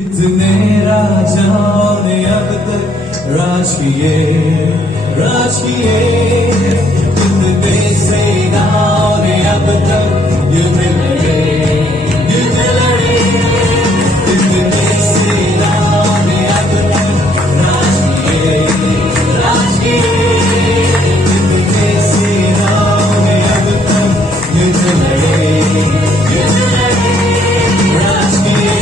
इतने राजाओं ने अब तक राज किए, राज किए। इतने सेनाओं ने अब तक युद्ध लड़े, युद्ध लड़े। इतने सेनाओं ने अब तक राज किए, राज किए। इतने सेनाओं ने अब तक युद्ध लड़े, युद्ध लड़े। राज किए,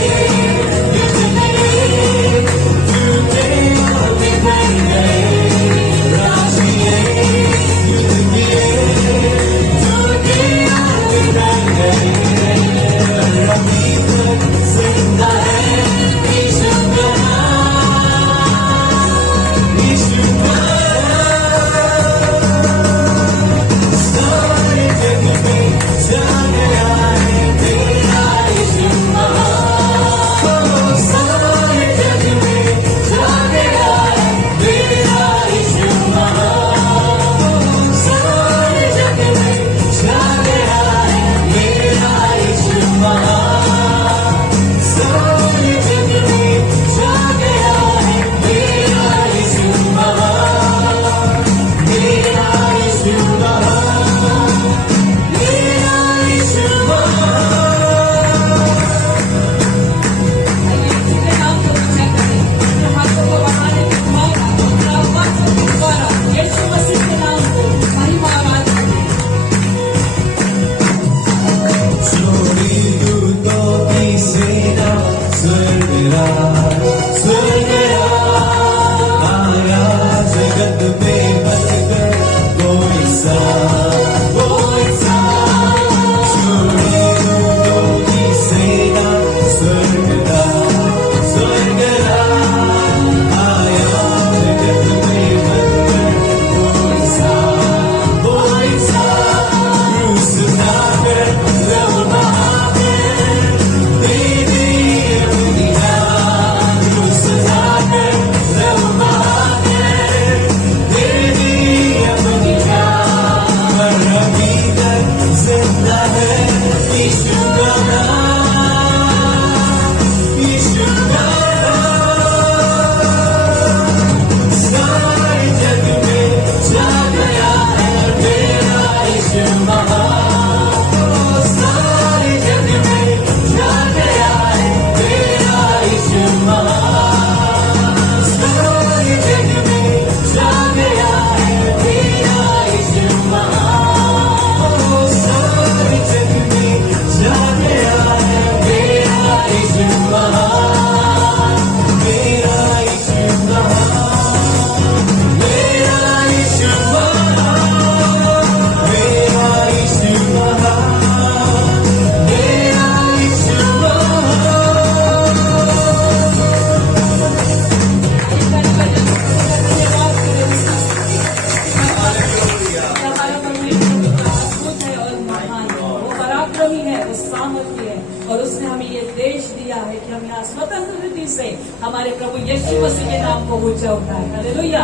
और उसने हमें ये देश दिया है कि हम यहाँ स्वतंत्र रीति से हमारे प्रभु यीशु मसीह के नाम को ऊंचा उठाए। हालेलुया।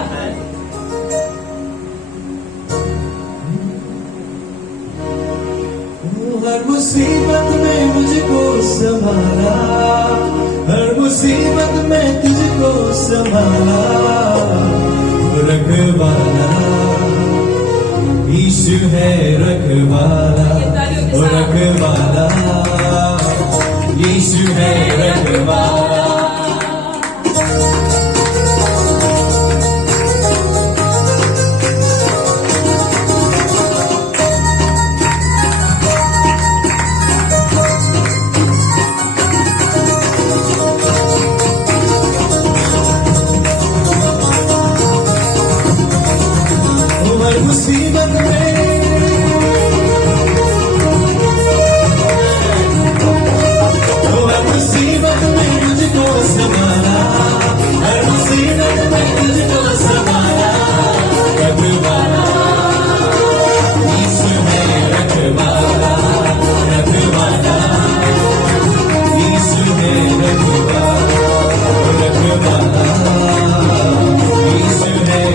हर मुसीबत में मुझको संभाला, हर मुसीबत में तुझको संभाला। रखवाला यीशु है, रखवाला, रखवाला यीशु है, रखवाला। मुसीबत में मुसीबत में मुझको संभाला, हर मुसीबत में मुझको संभाला। रखवाला यीशु है, रखवाला, रखवाला यीशु है, रखवाला, रखवाला यीशु है,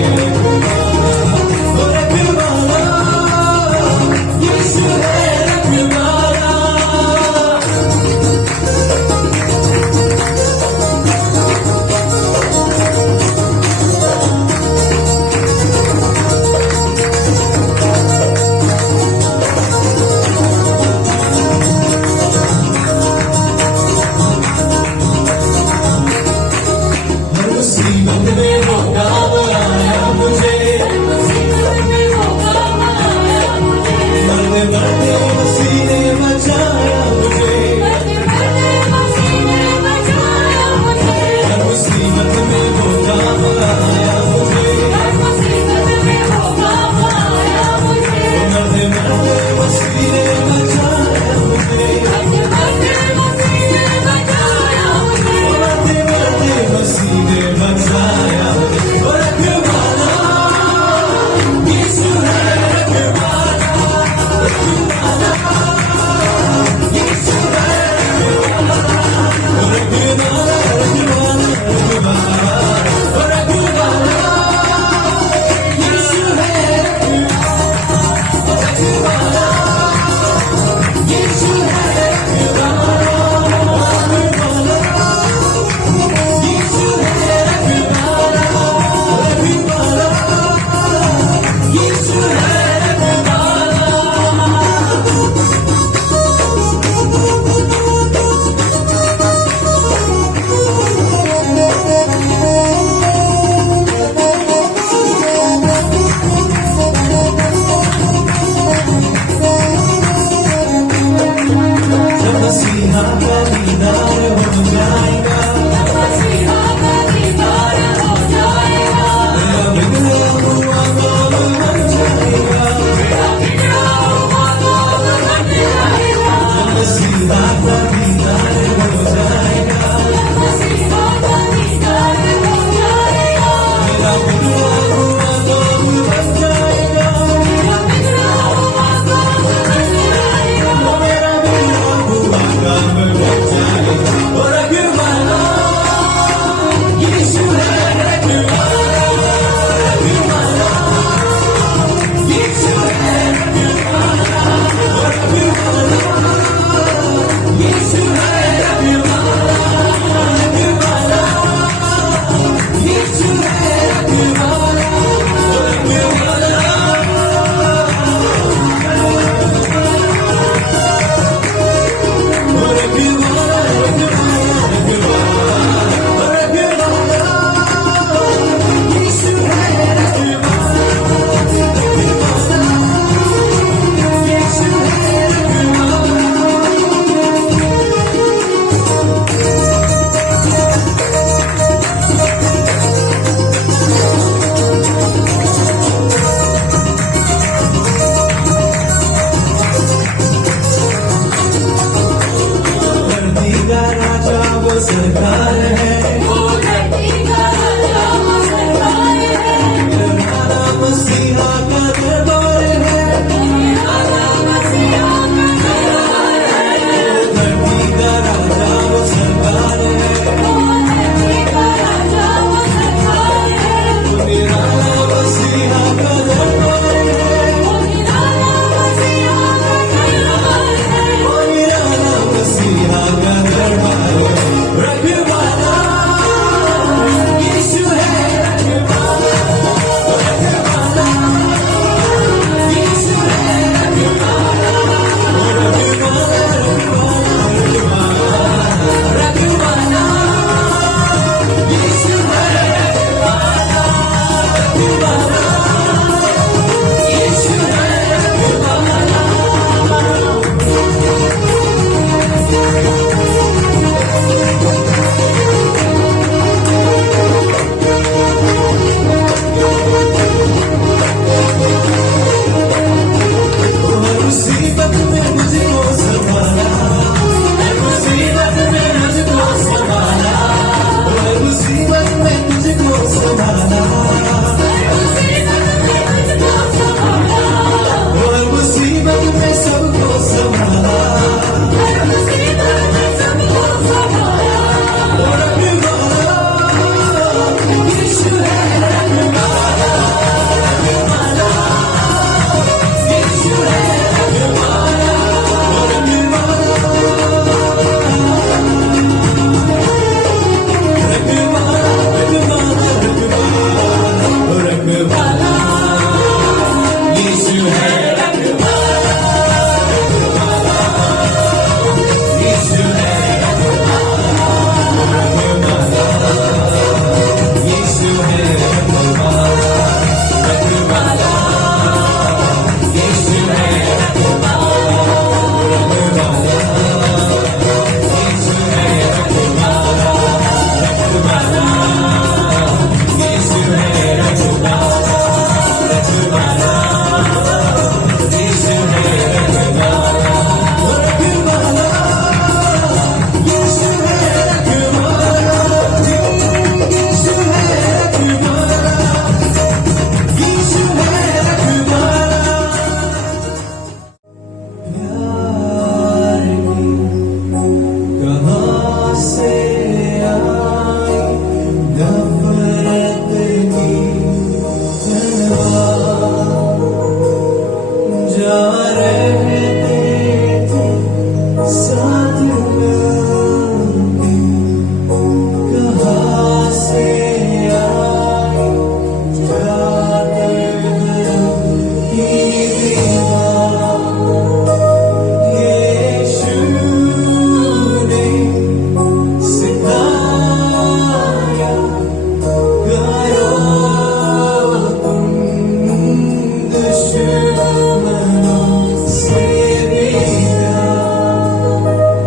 सरकार है वो धरती का राजा वो सरकार है हमारा मसीहा का दरबार है निराला मसीहा का दरबार है धरती का राजा वो सरकार है वो धरती का राजा वो सरकार है निराला मसीहा का दरबार है वो निराला मसीहा का दरबार है निराला मसीहा का दरबार है रखवाला यीशु है रखवाला रखवाला यीशु है रखवाला रखवाला रखवाला यीशु है रखवाला रखवाला यीशु है मुसीबत में मुझको संभाला मुसीबत में मुझको संभाला मुसीबत में मुझको संभाला मुसीबत में सबको संभाला यीशु है रखवाला रखवाला यीशु है रखवाला रखवाला यीशु है रखवाला यीशु है यीशु है रखवाला यीशु है कहाँ से आई नफरत की तलवार जा रहे थे साथ मिलके कहाँ से आई जाकर की दीवार यीशु ने सिखाया करो तुम दुश्मनों से भी प्यार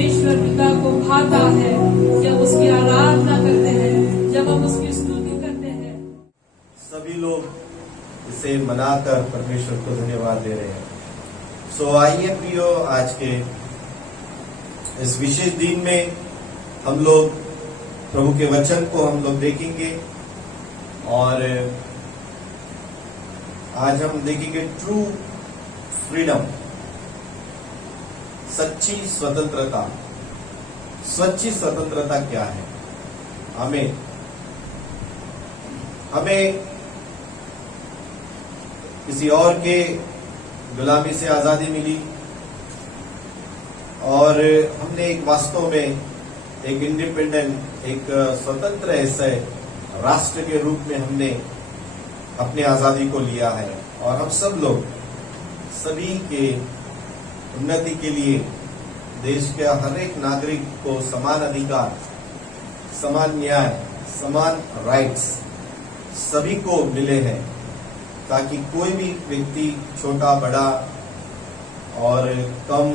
परमेश्वर पिता को भाता है जब उसकी आराधना करते हैं, जब हम उसकी स्तुति करते हैं। सभी लोग इसे मनाकर परमेश्वर को धन्यवाद दे रहे हैं। सो आइए प्रियो, आज के इस विशेष दिन में हम लोग प्रभु के वचन को हम लोग देखेंगे और आज हम देखेंगे ट्रू फ्रीडम, सच्ची स्वतंत्रता। सच्ची स्वतंत्रता क्या है? हमें किसी और के गुलामी से आजादी मिली और हमने एक वास्तव में एक इंडिपेंडेंट, एक स्वतंत्र ऐसे राष्ट्र के रूप में हमने अपनी आजादी को लिया है। और हम सब लोग सभी के उन्नति के लिए देश के हर एक नागरिक को समान अधिकार, समान न्याय, समान राइट्स सभी को मिले हैं, ताकि कोई भी व्यक्ति छोटा बड़ा और कम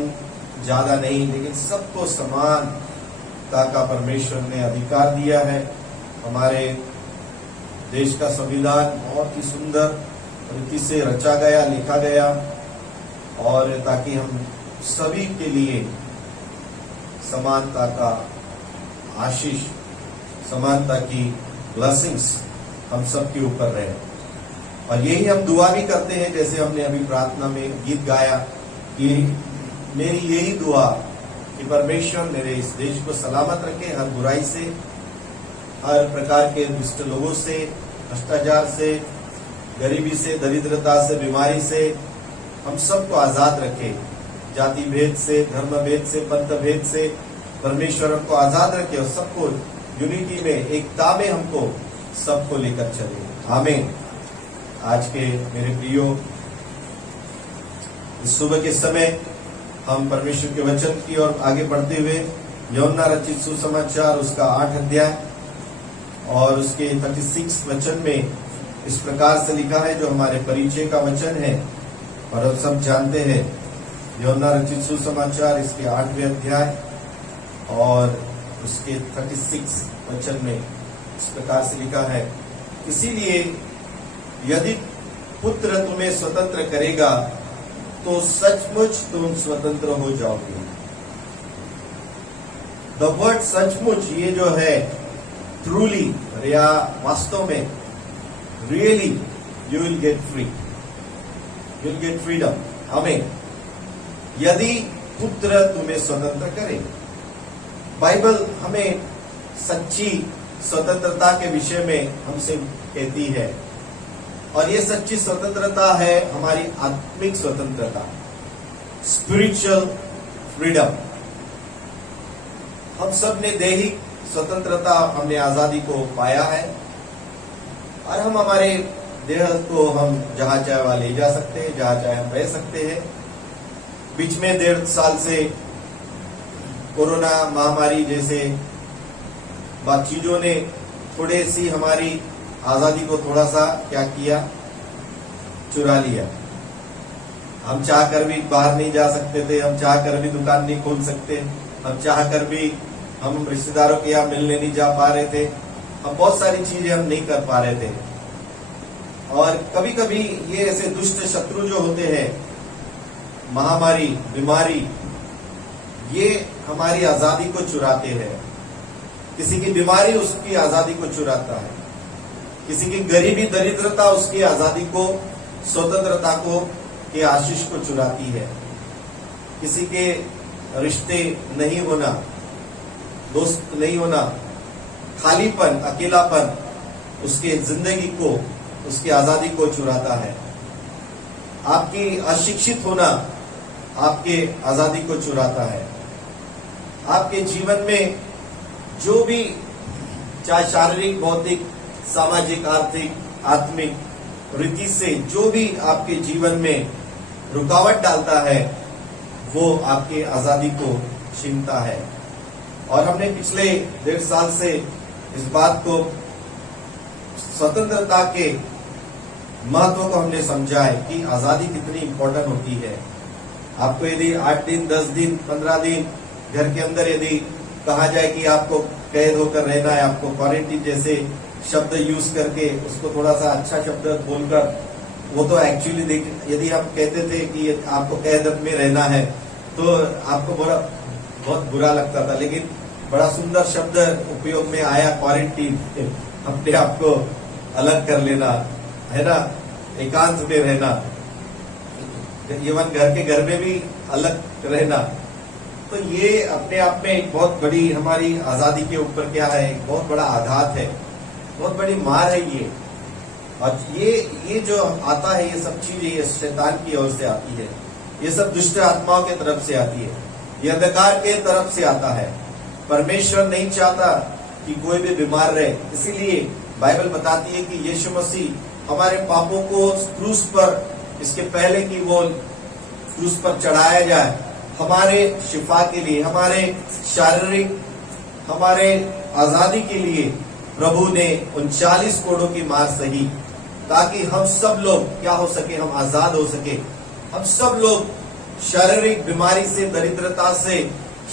ज्यादा नहीं, लेकिन सबको समानता का परमेश्वर ने अधिकार दिया है। हमारे देश का संविधान बहुत ही सुंदर रीति से रचा गया, लिखा गया, और ताकि हम सभी के लिए समानता का आशीष, समानता की ब्लेसिंग्स हम सबके ऊपर रहे। और यही हम दुआ भी करते हैं, जैसे हमने अभी प्रार्थना में गीत गाया कि मेरी यही दुआ कि परमेश्वर मेरे इस देश को सलामत रखे, हर बुराई से, हर प्रकार के दुष्ट लोगों से, भ्रष्टाचार से, गरीबी से, दरिद्रता से, बीमारी से हम सबको आजाद रखे, जाति भेद से, धर्म भेद से, पंथ भेद से परमेश्वर हमको आजाद रखे और सबको यूनिटी में, एकता में हमको सबको लेकर चले। आमीन। आज के मेरे प्रियो, इस सुबह के समय हम परमेश्वर के वचन की ओर आगे बढ़ते हुए यूहन्ना रचित सुसमाचार उसका 8 अध्याय और उसके 36 वचन में इस प्रकार से लिखा है, जो हमारे परिचय का वचन है और हम सब जानते हैं। यूहन्ना रचित सुसमाचार इसके 8वें अध्याय और उसके 36 वचन में इस प्रकार से लिखा है, इसीलिए यदि पुत्र तुम्हें स्वतंत्र करेगा तो सचमुच तुम स्वतंत्र हो जाओगे। द वर्ड सचमुच, ये जो है ट्रूली या वास्तव में, really you will get free, you will get freedom. आमीन। यदि पुत्र तुम्हें स्वतंत्र करे। बाइबल हमें सच्ची स्वतंत्रता के विषय में हमसे कहती है, और ये सच्ची स्वतंत्रता है हमारी आत्मिक स्वतंत्रता, स्पिरिचुअल फ्रीडम। हम सब ने दैहिक स्वतंत्रता, हमने आजादी को पाया है और हम हमारे देह को हम जहां चाहे वहां ले जा सकते हैं, जहां चाहे हम रह सकते हैं। बीच में 1.5 साल से कोरोना महामारी जैसे चीजों ने थोड़ी सी हमारी आजादी को थोड़ा सा क्या किया, चुरा लिया। हम चाहकर भी बाहर नहीं जा सकते थे, हम चाहकर भी दुकान नहीं खोल सकते, हम चाहकर भी हम रिश्तेदारों के यहाँ मिलने नहीं जा पा रहे थे, हम बहुत सारी चीजें हम नहीं कर पा रहे थे। और कभी कभी ये ऐसे दुष्ट शत्रु जो होते हैं, महामारी, बीमारी, ये हमारी आजादी को चुराते हैं। किसी की बीमारी उसकी आजादी को चुराता है, किसी की गरीबी दरिद्रता उसकी आजादी को, स्वतंत्रता को, के आशीष को चुराती है। किसी के रिश्ते नहीं होना, दोस्त नहीं होना, खालीपन, अकेलापन उसके जिंदगी को, उसकी आजादी को चुराता है। आपकी अशिक्षित होना आपके आजादी को चुराता है। आपके जीवन में जो भी, चाहे शारीरिक, भौतिक, सामाजिक, आर्थिक, आत्मिक रीति से जो भी आपके जीवन में रुकावट डालता है, वो आपके आजादी को छीनता है। और हमने पिछले 1.5 साल से इस बात को, स्वतंत्रता के महत्व को हमने समझा है कि आजादी कितनी इंपॉर्टेंट होती है। आपको यदि 8 दिन, 10 दिन, 15 दिन घर के अंदर यदि कहा जाए कि आपको कैद होकर रहना है, आपको क्वारंटीन जैसे शब्द यूज करके उसको थोड़ा सा अच्छा शब्द बोलकर, वो तो एक्चुअली यदि हम कहते थे कि आपको कैद में रहना है तो आपको बहुत बुरा लगता था, लेकिन बड़ा सुंदर शब्द उपयोग में आया, क्वारंटीन, अपने आप को अलग कर लेना, है ना, एकांत में रहना, इवन घर में भी अलग रहना। तो ये अपने आप में एक बहुत बड़ी हमारी आजादी के ऊपर क्या है, एक बहुत बड़ा आघात है, बहुत बड़ी मार है ये। और ये जो आता है, ये सब चीजें ये शैतान की ओर से आती है, ये सब दुष्ट आत्माओं के तरफ से आती है, ये अंधकार के तरफ से आता है। परमेश्वर नहीं चाहता कि कोई भी बीमार रहे, इसीलिए बाइबल बताती है कि यीशु मसीह हमारे पापों को क्रूस पर, इसके पहले कि वो क्रूस पर चढ़ाया जाए, हमारे शिफा के लिए, हमारे शारीरिक, हमारे आजादी के लिए प्रभु ने 39 कोड़ों की मार सही, ताकि हम सब लोग क्या हो सके, हम आजाद हो सके, हम सब लोग शारीरिक बीमारी से, दरिद्रता से,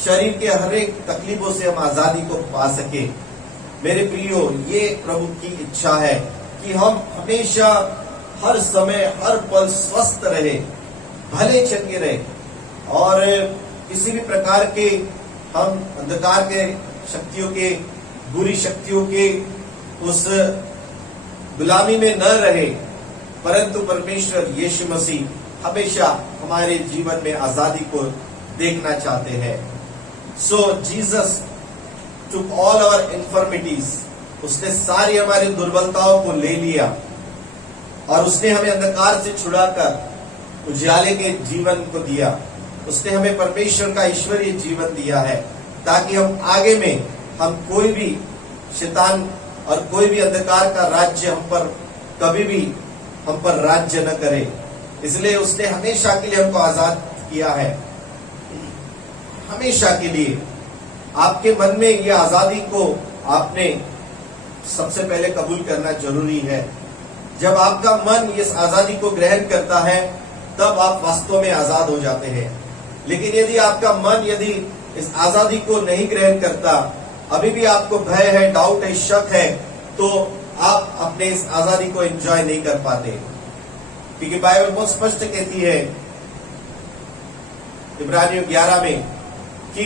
शरीर के हर एक तकलीफों से हम आजादी को पा सके। मेरे प्रियो, ये प्रभु की इच्छा है कि हम हमेशा, हर समय, हर पल स्वस्थ रहे, भले चंगे रहे, और किसी भी प्रकार के हम अंधकार के शक्तियों के, बुरी शक्तियों के उस गुलामी में न रहे, परंतु परमेश्वर यीशु मसीह हमेशा हमारे जीवन में आजादी को देखना चाहते हैं। So Jesus took all our infirmities, उसने सारी हमारी दुर्बलताओं को ले लिया और उसने हमें अंधकार से छुड़ाकर उजाले के जीवन को दिया। उसने हमें परमेश्वर का ईश्वरीय जीवन दिया है, ताकि हम आगे में हम कोई भी शैतान और कोई भी अंधकार का राज्य हम पर कभी भी हम पर राज्य न करे। इसलिए उसने हमेशा के लिए हमको आजाद किया है, हमेशा के लिए। आपके मन में ये आजादी को आपने सबसे पहले कबूल करना जरूरी है। जब आपका मन इस आजादी को ग्रहण करता है, तब आप वास्तव में आजाद हो जाते हैं। लेकिन यदि आपका मन यदि इस आजादी को नहीं ग्रहण करता, अभी भी आपको भय है, डाउट है, शक है, तो आप अपने इस आजादी को एंजॉय नहीं कर पाते। क्योंकि बाइबल बहुत स्पष्ट कहती है इब्रानियों 11 में कि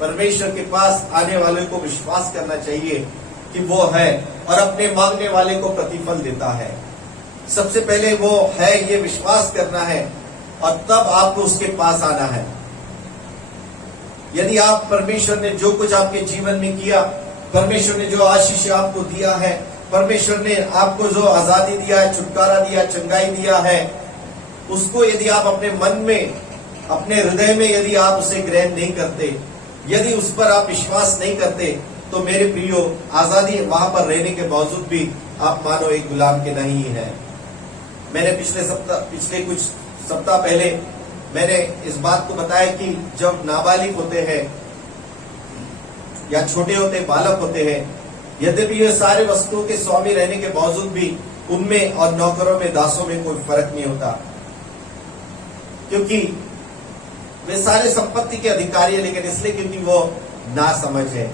परमेश्वर के पास आने वाले को विश्वास करना चाहिए कि वो है, और अपने मांगने वाले को प्रतिफल देता है। सबसे पहले वो है ये विश्वास करना है, और तब आपको उसके पास आना है। यदि आप, परमेश्वर ने जो कुछ आपके जीवन में किया, परमेश्वर ने जो आशीष आपको दिया है, परमेश्वर ने आपको जो आजादी दिया है, छुटकारा दिया, चंगाई दिया है, उसको यदि आप अपने मन में, अपने हृदय में यदि आप उसे ग्रहण नहीं करते, यदि उस पर आप विश्वास नहीं करते, तो मेरे प्रियो, आजादी वहां पर रहने के बावजूद भी आप मानो एक गुलाम के नहीं है। मैंने पिछले कुछ सप्ताह पहले मैंने इस बात को बताया कि जब नाबालिग होते हैं या छोटे होते बालक होते हैं, यद्यपि ये सारे वस्तुओं के स्वामी रहने के बावजूद भी उनमें और नौकरों में, दासों में कोई फर्क नहीं होता, क्योंकि वे सारे संपत्ति के अधिकारी है, लेकिन इसलिए क्योंकि वो नासमझ है।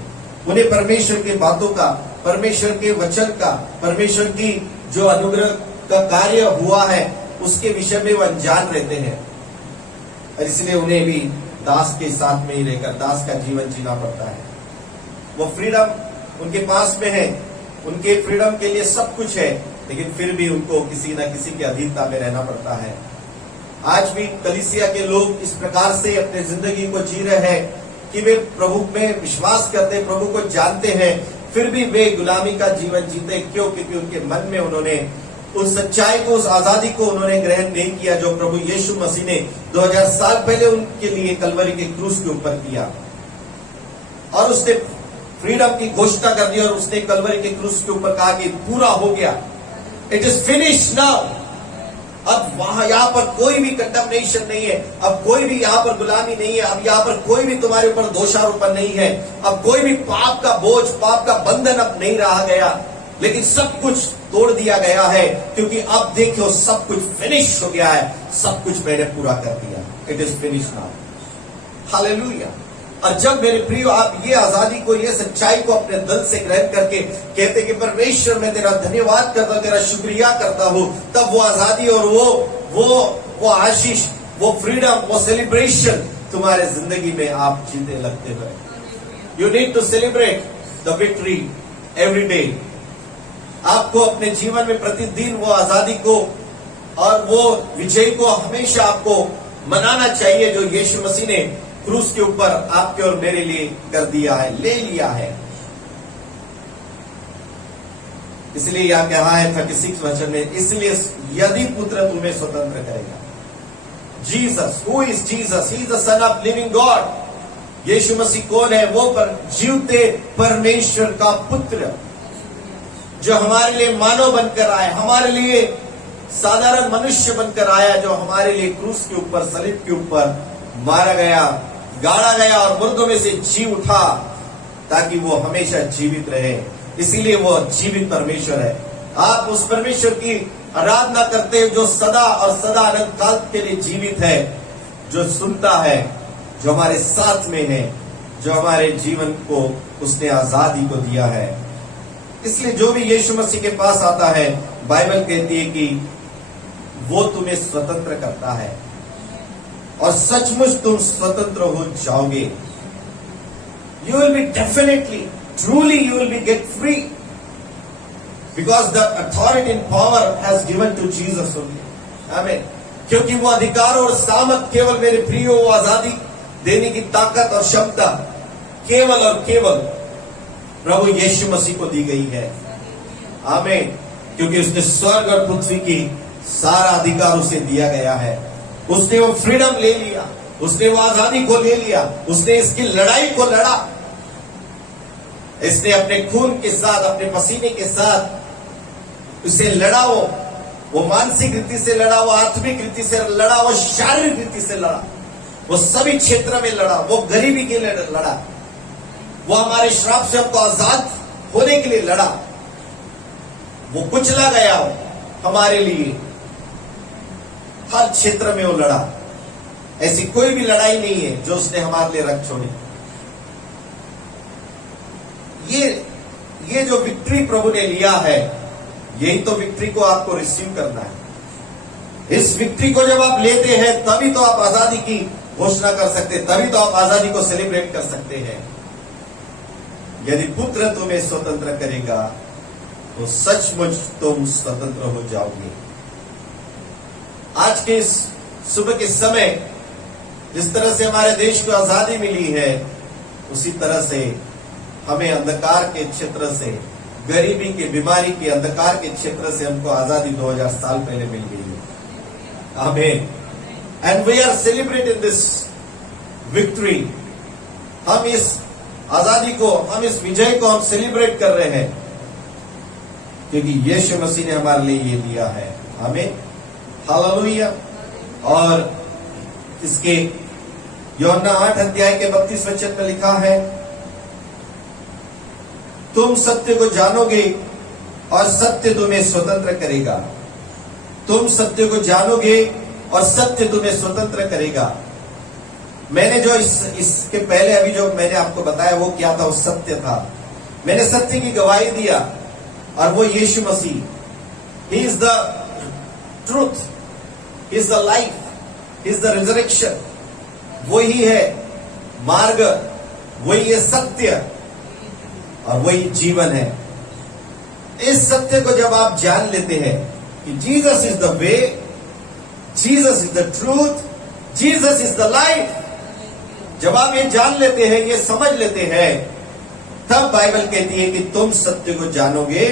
उन्हें परमेश्वर की बातों का, परमेश्वर के वचन का, परमेश्वर की जो अनुग्रह का कार्य हुआ है, उसके विषय में वो अनजान रहते हैं, और इसलिए उन्हें भी दास के साथ में ही रहकर दास का जीवन जीना पड़ता है। वो फ्रीडम उनके पास में है, उनके फ्रीडम के लिए सब कुछ है, लेकिन फिर भी उनको किसी न किसी की अधीनता में रहना पड़ता है। आज भी कलीसिया के लोग इस प्रकार से अपनी जिंदगी को जी रहे हैं कि वे प्रभु में विश्वास करते, प्रभु को जानते हैं, फिर भी वे गुलामी का जीवन जीते। क्यों? क्योंकि उनके मन में उन्होंने उस सच्चाई को, उस आजादी को उन्होंने ग्रहण नहीं किया जो प्रभु यीशु मसीह ने 2000 साल पहले उनके लिए कलवरी के क्रूस के ऊपर किया, और उसने फ्रीडम की घोषणा कर दी, और उसने कलवरी के क्रूस के ऊपर कहा कि पूरा हो गया, इट इज फिनिश नाउ। अब वहां, यहाँ पर कोई भी कंडमनेशन नहीं है, अब कोई भी यहाँ पर गुलामी नहीं है, अब यहाँ पर कोई भी तुम्हारे ऊपर दोषारोपण नहीं है, अब कोई भी पाप का बोझ, पाप का बंधन अब नहीं रहा गया, लेकिन सब कुछ तोड़ दिया गया है, क्योंकि अब देखो सब कुछ फिनिश हो गया है, सब कुछ मैंने पूरा कर दिया, it is finish now. Hallelujah. और जब मेरे प्रियो आप ये आजादी को, ये सच्चाई को अपने दिल से ग्रहण करके कहते कि परमेश्वर मैं तेरा धन्यवाद करता हूं, तेरा शुक्रिया करता हूं, तब वो आजादी और वो आशीष, वो फ्रीडम, वो सेलिब्रेशन तुम्हारे जिंदगी में आप जीते लगते हो। You need to celebrate the victory every day. आपको अपने जीवन में प्रतिदिन वो आजादी को और वो विजय को हमेशा आपको मनाना चाहिए जो यीशु मसीह ने क्रूस के ऊपर आपके और मेरे लिए कर दिया है, ले लिया है। इसलिए यह कहा है 36 वचन में, इसलिए यदि पुत्र तुम्हें स्वतंत्र करेगा। Jesus, who is Jesus? He is the son of living God. यीशु मसीह कौन है? वो जीवते परमेश्वर का पुत्र, जो हमारे लिए मानव बनकर आया, हमारे लिए साधारण मनुष्य बनकर आया, जो हमारे लिए क्रूस के ऊपर, सलीब के ऊपर मारा गया, गाड़ा गया और मुर्दों में से जी उठा, ताकि वो हमेशा जीवित रहे। इसीलिए वो जीवित परमेश्वर है। आप उस परमेश्वर की आराधना करते हैं जो सदा और सदा अनंत काल के लिए जीवित है, जो सुनता है, जो हमारे साथ में है, जो हमारे जीवन को उसने आजादी को दिया है। इसलिए जो भी यीशु मसीह के पास आता है, बाइबल कहती है कि वो तुम्हें स्वतंत्र करता है और सचमुच तुम स्वतंत्र हो जाओगे। You will be definitely, truly you will be get free, because the authority and power has given to Jesus only. आमीन। क्योंकि वो अधिकार और सामर्थ केवल मेरे प्रियो, वो आजादी देने की ताकत और क्षमता केवल और केवल प्रभु यीशु मसीह को दी गई है। आमीन। क्योंकि उसने स्वर्ग और पृथ्वी की सारा अधिकार उसे दिया गया है। उसने वो फ्रीडम ले लिया, उसने वो आजादी को ले लिया, उसने इसकी लड़ाई को लड़ा। इसने अपने खून के साथ, अपने पसीने के साथ उसे लड़ा। वो मानसिक रीति से लड़ा, वो आत्मिक रीति से लड़ा, वो शारीरिक रीति से लड़ा, वो सभी क्षेत्र में लड़ा, वो गरीबी के लिए लड़ा, वो हमारे श्राप से हमको आजाद होने के लिए लड़ा। वो कुचला गया हमारे लिए, हर क्षेत्र में वो लड़ा। ऐसी कोई भी लड़ाई नहीं है जो उसने हमारे लिए रख छोड़ी। ये जो विक्ट्री प्रभु ने लिया है, यही तो विक्ट्री को आपको रिसीव करना है। इस विक्ट्री को जब आप लेते हैं, तभी तो आप आजादी की घोषणा कर सकते हैं, तभी तो आप आजादी को सेलिब्रेट कर सकते हैं। यदि पुत्र तुम्हें स्वतंत्र करेगा तो सचमुच तुम स्वतंत्र हो जाओगे। आज के इस सुबह के समय जिस तरह से हमारे देश को आजादी मिली है, उसी तरह से हमें अंधकार के क्षेत्र से, गरीबी के, बीमारी के, अंधकार के क्षेत्र से हमको आजादी 2000 साल पहले मिल गई है। आमीन। And we are celebrating this victory. हम इस आजादी को, हम इस विजय को हम सेलिब्रेट कर रहे हैं, क्योंकि यीशु मसीह ने हमारे लिए ये दिया है। आमीन। हालेलुया। और इसके यूहन्ना 8 अध्याय के 32 वचन में लिखा है, तुम सत्य को जानोगे और सत्य तुम्हें स्वतंत्र करेगा। तुम सत्य को जानोगे और सत्य तुम्हें स्वतंत्र करेगा। मैंने जो इसके पहले अभी जो मैंने आपको बताया वो क्या था, वो सत्य था। मैंने सत्य की गवाही दिया और वो यीशु मसीह, he is the truth, he is the life, he is the resurrection. वही है मार्ग, वही है सत्य और वही जीवन है। इस सत्य को जब आप जान लेते हैं कि Jesus is the way, Jesus is the truth, Jesus is the life, जब आप ये जान लेते हैं, ये समझ लेते हैं, तब बाइबल कहती है कि तुम सत्य को जानोगे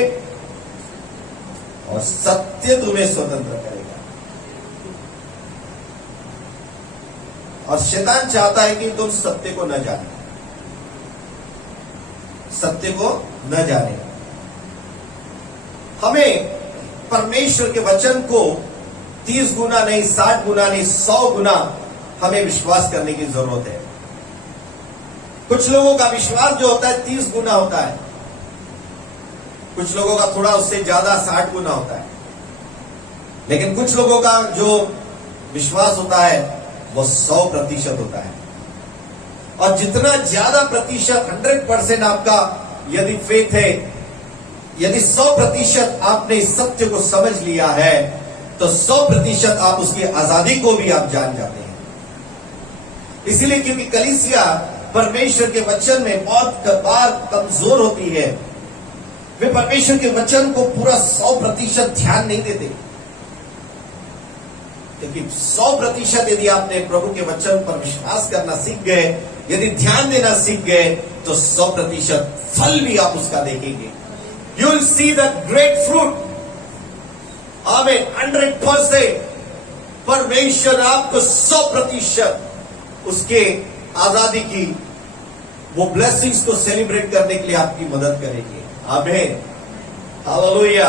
और सत्य तुम्हें स्वतंत्र करेगा। और शैतान चाहता है कि तुम सत्य को न जाने, सत्य को न जाने। हमें परमेश्वर के वचन को 30 गुना नहीं, 60 गुना नहीं, 100 गुना हमें विश्वास करने की जरूरत है। कुछ लोगों का विश्वास जो होता है 30 गुना होता है, कुछ लोगों का थोड़ा उससे ज्यादा 60 गुना होता है, लेकिन कुछ लोगों का जो विश्वास होता है वो 100% होता है। और जितना ज्यादा प्रतिशत 100% आपका यदि फेथ है, यदि 100% आपने इस सत्य को समझ लिया है, तो 100% आप उसकी आजादी को भी आप जान जाते हैं। इसलिए क्योंकि कलीसिया परमेश्वर के वचन में बहुत बार कमजोर होती है, वे परमेश्वर के वचन को पूरा 100% ध्यान नहीं देते। क्योंकि 100% यदि आपने प्रभु के वचन पर विश्वास करना सीख गए, यदि ध्यान देना सीख गए, तो 100% फल भी आप उसका देखेंगे। You will see the great fruit. आमीन। 100% परमेश्वर आपको 100% उसके आजादी की वो ब्लेसिंग्स को सेलिब्रेट करने के लिए आपकी मदद करेंगे। आमीन। हालेलुया।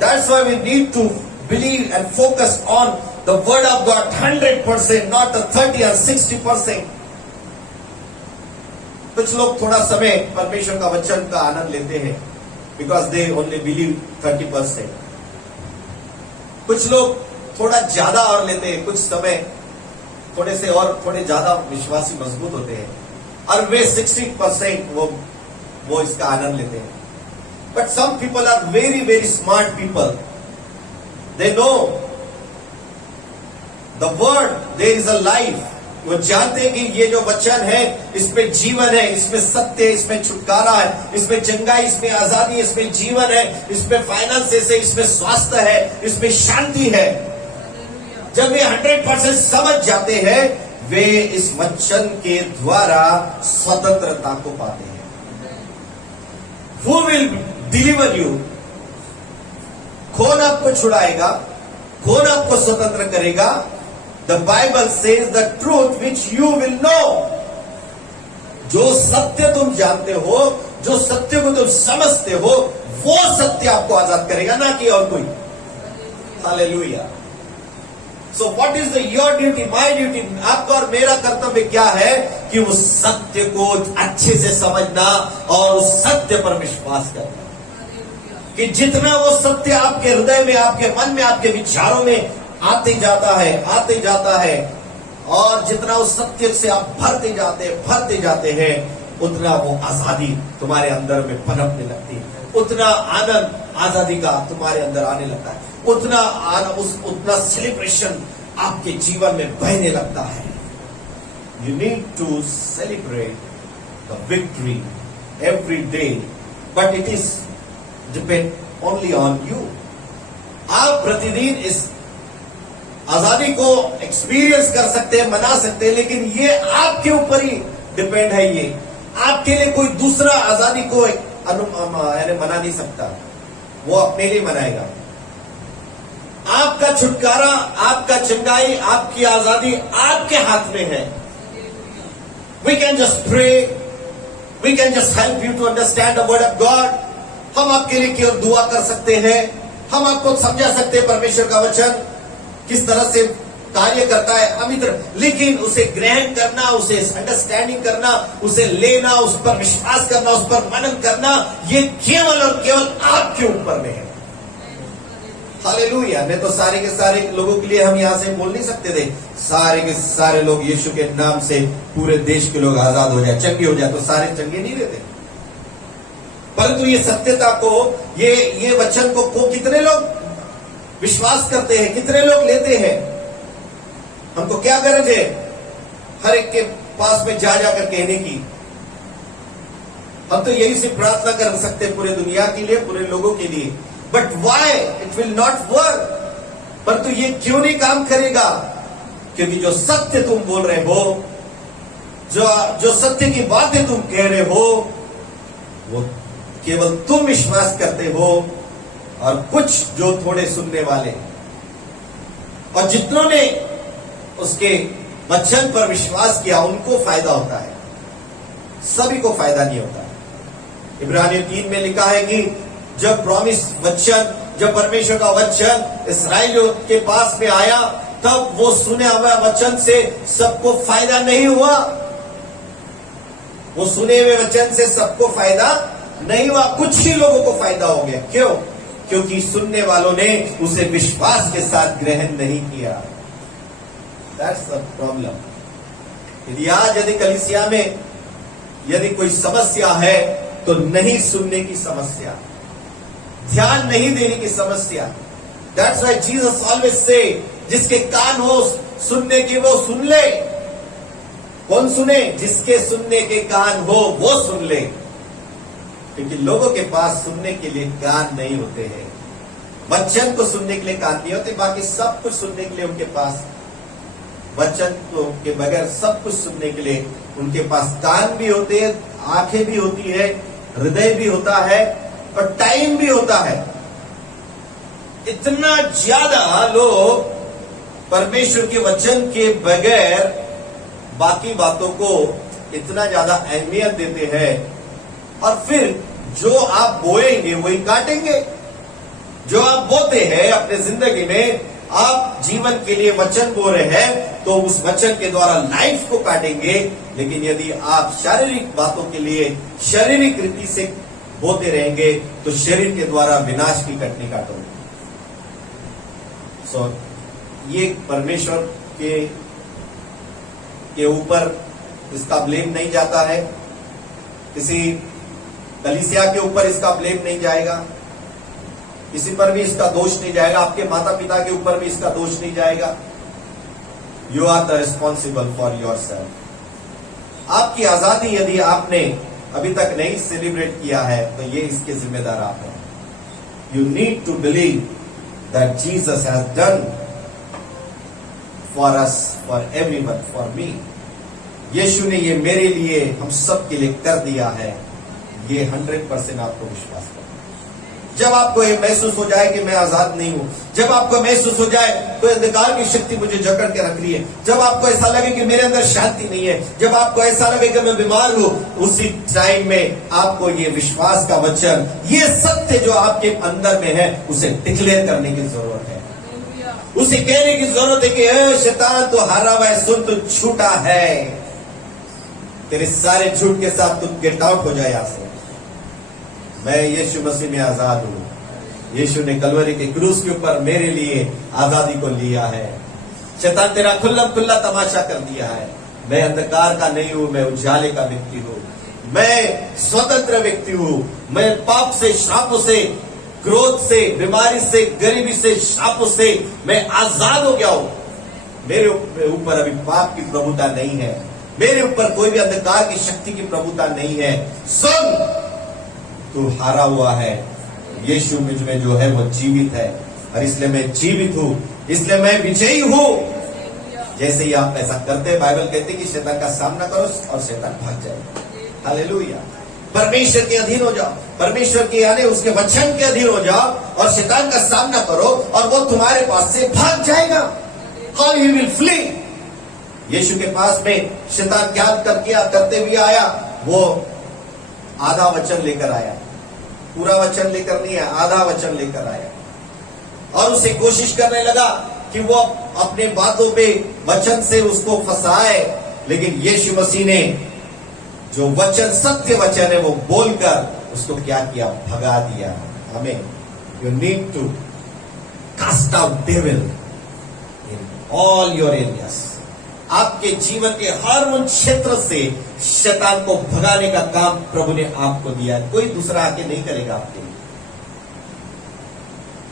That's why we need to believe and focus on the word of God 100%, not the 30 or 60%. कुछ लोग थोड़ा समय परमेश्वर का वचन का आनंद लेते हैं because they only believe 30%. कुछ लोग थोड़ा ज्यादा और लेते हैं, कुछ समय थोड़े से और थोड़े ज्यादा विश्वासी मजबूत होते हैं, और वे 60% वो इसका आनंद लेते हैं। But some people are very very smart people. They know the word, there is a life. वो जानते हैं कि ये जो वचन है इसमें जीवन है, इसमें सत्य है, इसमें छुटकारा है, इसमें चंगाई, इसमें आजादी, इसमें जीवन है, इसमें फाइनेंसेस है, इसमें स्वास्थ्य है, इसमें शांति है। जब वे 100% समझ जाते हैं, वे इस वचन के द्वारा स्वतंत्रता को पाते हैं। Who will deliver you? कौन आपको छुड़ाएगा? कौन आपको स्वतंत्र करेगा? The Bible says the truth which you will know. जो सत्य तुम जानते हो, जो सत्य को तुम समझते हो, वो सत्य आपको आजाद करेगा, ना कि और कोई। Hallelujah. So what is your duty, my duty? आपका और मेरा कर्तव्य क्या है कि उस सत्य को अच्छे से समझना और उस सत्य पर विश्वास करना। कि जितना वो सत्य आपके हृदय में, आपके मन में, आपके विचारों में आते जाता है, और जितना उस सत्य से आप भरते जाते हैं, उतना वो आजादी तुम्हारे अंदर में पनपने लगती है, उतना आनंद आजादी का तुम्हारे अंदर आने लगता है, उतना सेलिब्रेशन आपके जीवन में बहने लगता है। You need to celebrate the victory every day, but it is depend only on you. आप प्रतिदिन इस आजादी को एक्सपीरियंस कर सकते हैं, मना सकते हैं, लेकिन ये आपके ऊपर ही डिपेंड है। ये आपके लिए कोई दूसरा आजादी को मना नहीं सकता, वो अपने लिए मनाएगा। आपका छुटकारा, आपका चंगाई, आपकी आजादी आपके हाथ में है। We can just pray, we can just help you to understand the word of God. हम आपके लिए केवल दुआ कर सकते हैं, हम आपको समझा सकते हैं परमेश्वर का वचन किस तरह से कार्य करता है, हम इधर, लेकिन उसे ग्रहण करना, उसे अंडरस्टैंडिंग करना, उसे लेना, उस पर विश्वास करना, उस पर मनन करना, ये केवल और केवल आपके ऊपर में है। हालेलुया। नहीं तो सारे के सारे लोगों के लिए हम यहां से बोल नहीं सकते थे, सारे के सारे लोग यीशु के नाम से पूरे देश के लोग आजाद हो जाए, चंगे हो जाए, तो सारे चंगे नहीं रहते। परंतु ये सत्यता को, ये वचन को कितने लोग विश्वास करते हैं, कितने लोग लेते हैं? हमको क्या गरज है हर एक के पास में जा जाकर कहने की? हम तो यही से प्रार्थना कर सकते हैं पूरे दुनिया के लिए, पूरे लोगों के लिए, but why it will not work? परंतु ये क्यों नहीं काम करेगा? क्योंकि जो सत्य तुम बोल रहे हो, जो सत्य की बातें तुम कह रहे हो, वो केवल तुम विश्वास करते हो, और कुछ जो थोड़े सुनने वाले, और जितनों ने उसके वचन पर विश्वास किया, उनको फायदा होता है, सभी को फायदा नहीं होता। इब्रानियों 3 में लिखा है कि जब प्रॉमिस वचन, जब परमेश्वर का वचन इस्राएलियों के पास में आया, तब वो सुने हुए वचन से सबको फायदा नहीं हुआ। वो सुने हुए वचन से सबको फायदा नहीं हुआ, कुछ ही लोगों को फायदा हो गया। क्यों? क्योंकि सुनने वालों ने उसे विश्वास के साथ ग्रहण नहीं किया। That's the problem. यदि कलीसिया में यदि कोई समस्या है तो नहीं सुनने की समस्या, ध्यान नहीं देने की समस्या। That's why Jesus always say, जिसके कान हो सुनने के वो सुन ले। कौन सुने? जिसके सुनने के कान हो वो सुन ले, क्योंकि लोगों के पास सुनने के लिए कान नहीं होते हैं। वचन को सुनने के लिए कान नहीं होते, बाकी सब कुछ सुनने के लिए उनके पास, वचन के बगैर सब कुछ सुनने के लिए उनके पास कान भी होते हैं, आंखें भी होती है, हृदय भी होता है और टाइम भी होता है। इतना ज्यादा लोग परमेश्वर के वचन के बगैर बाकी बातों को इतना ज्यादा अहमियत देते हैं, और फिर जो आप बोएंगे वही काटेंगे। जो आप बोते हैं अपने जिंदगी में, आप जीवन के लिए वचन बो रहे हैं तो उस वचन के द्वारा लाइफ को काटेंगे। लेकिन यदि आप शारीरिक बातों के लिए शारीरिक रीति से बोते रहेंगे तो शरीर के द्वारा विनाश की कटनी काटोगे। सो ये परमेश्वर के ऊपर इसका ब्लेम नहीं जाता है, किसी कलीसिया के ऊपर इसका ब्लेम नहीं जाएगा, किसी पर भी इसका दोष नहीं जाएगा, आपके माता पिता के ऊपर भी इसका दोष नहीं जाएगा। You are the responsible for your self. आपकी आजादी यदि आपने अभी तक नहीं सेलिब्रेट किया है तो ये इसके जिम्मेदार आप हैं। You need to believe that Jesus has done for us, for everyone, for me. यीशु ने ये मेरे लिए, हम सब के लिए कर दिया है। ये 100% आपको विश्वास करना। जब आपको ये महसूस हो जाए कि मैं आजाद नहीं हूं, जब आपको महसूस हो जाए तो अंधकार की शक्ति मुझे जकड़ के रख रही है, जब आपको ऐसा लगे कि मेरे अंदर शांति नहीं है, जब आपको ऐसा लगे कि मैं बीमार हूं, उसी टाइम में आपको ये विश्वास का वचन, ये सत्य जो आपके अंदर में है, उसे डिक्लेयर करने की जरूरत है। उसे कहने की जरूरत है कि शैतान तो हारा हुआ है, सुन तू झूठा है, तेरे सारे झूठ के साथ तू गेट आउट हो जाए यहां से। मैं यीशु मसीह में आजाद हूं। यीशु ने कलवरी के क्रूस के ऊपर मेरे लिए आजादी को लिया है। शैतान तेरा खुल्ला खुल्ला तमाशा कर दिया है। मैं अंधकार का नहीं हूं, मैं उजाले का व्यक्ति हूं, मैं स्वतंत्र व्यक्ति हूं। मैं पाप से, श्रापों से, क्रोध से, बीमारी से, गरीबी से, श्रापों से मैं आजाद हो गया हूं। मेरे ऊपर अभी पाप की प्रभुता नहीं है, मेरे ऊपर कोई भी अंधकार की शक्ति की प्रभुता नहीं है। सुन, तू हारा हुआ है, यीशु मुझ में जो है वो जीवित है, और इसलिए मैं जीवित हूं, इसलिए मैं विजयी हूं। जैसे ही आप ऐसा करते हैं, बाइबल कहती है कि शैतान का सामना करो और शैतान भाग जाएगा। हालेलुया। परमेश्वर के अधीन हो जाओ, परमेश्वर के यानी उसके वचन के अधीन हो जाओ और शैतान का सामना करो और वो तुम्हारे पास से भाग जाएगा। How he will flee. यीशु के पास में शैतान क्या करते हुए आया? वो आधा वचन लेकर आया, पूरा वचन लेकर नहीं आया, आधा वचन लेकर आया, और उसे कोशिश करने लगा कि वो अपने बातों पे वचन से उसको फंसाए। लेकिन यीशु मसीह ने जो वचन, सत्य वचन है, वो बोलकर उसको क्या किया? भगा दिया। हमें you need to cast out devil in all your areas. आपके जीवन के हर उन क्षेत्र से शैतान को भगाने का काम प्रभु ने आपको दिया है, कोई दूसरा आके नहीं करेगा आपके लिए,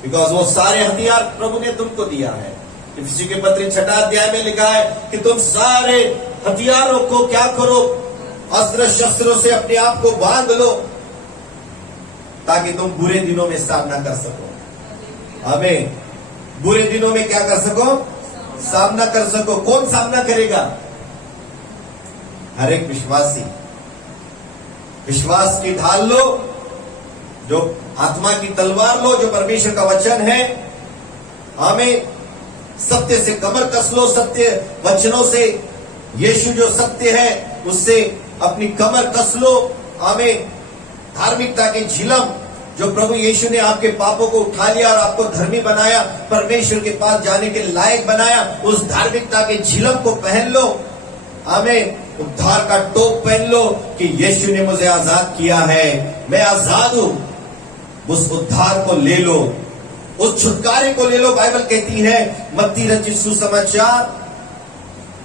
बिकॉज वो सारे हथियार प्रभु ने तुमको दिया है। इफिसी के पत्र 6 अध्याय में लिखा है कि तुम सारे हथियारों को क्या करो? अस्त्र शस्त्रों से अपने आप को बांध लो, ताकि तुम बुरे दिनों में सामना कर सको। हमें बुरे दिनों में क्या कर सको? सामना कर सको। कौन सामना करेगा? हर एक विश्वासी। विश्वास की ढाल लो, जो आत्मा की तलवार लो, जो परमेश्वर का वचन है। हमें सत्य से कमर कस लो, सत्य वचनों से, यीशु जो सत्य है उससे अपनी कमर कस लो। हमें धार्मिकता के झिलम, जो प्रभु यीशु ने आपके पापों को उठा लिया और आपको धर्मी बनाया, परमेश्वर के पास जाने के लायक बनाया, उस धार्मिकता के झिलम को पहन लो। हमें उद्धार का टोप पहन लो कि यीशु ने मुझे आजाद किया है, मैं आजाद हूं। उस उद्धार को ले लो, उस छुटकारे को ले लो। बाइबल कहती है, मत्ती रचित सुसमाचार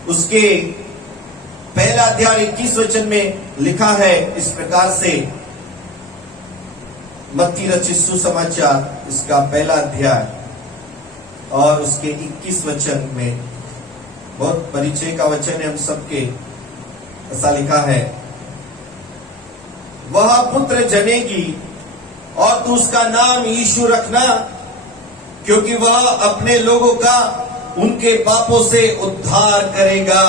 उसके पहला अध्याय 21 वचन में लिखा है इस प्रकार से, मत्ती रचित सुसमाचार इसका पहला अध्याय और उसके 21 वचन में, बहुत परिचय का वचन है हम सबके। ऐसा लिखा है, वह पुत्र जनेगी और तू उसका नाम यीशु रखना, क्योंकि वह अपने लोगों का उनके पापों से उद्धार करेगा।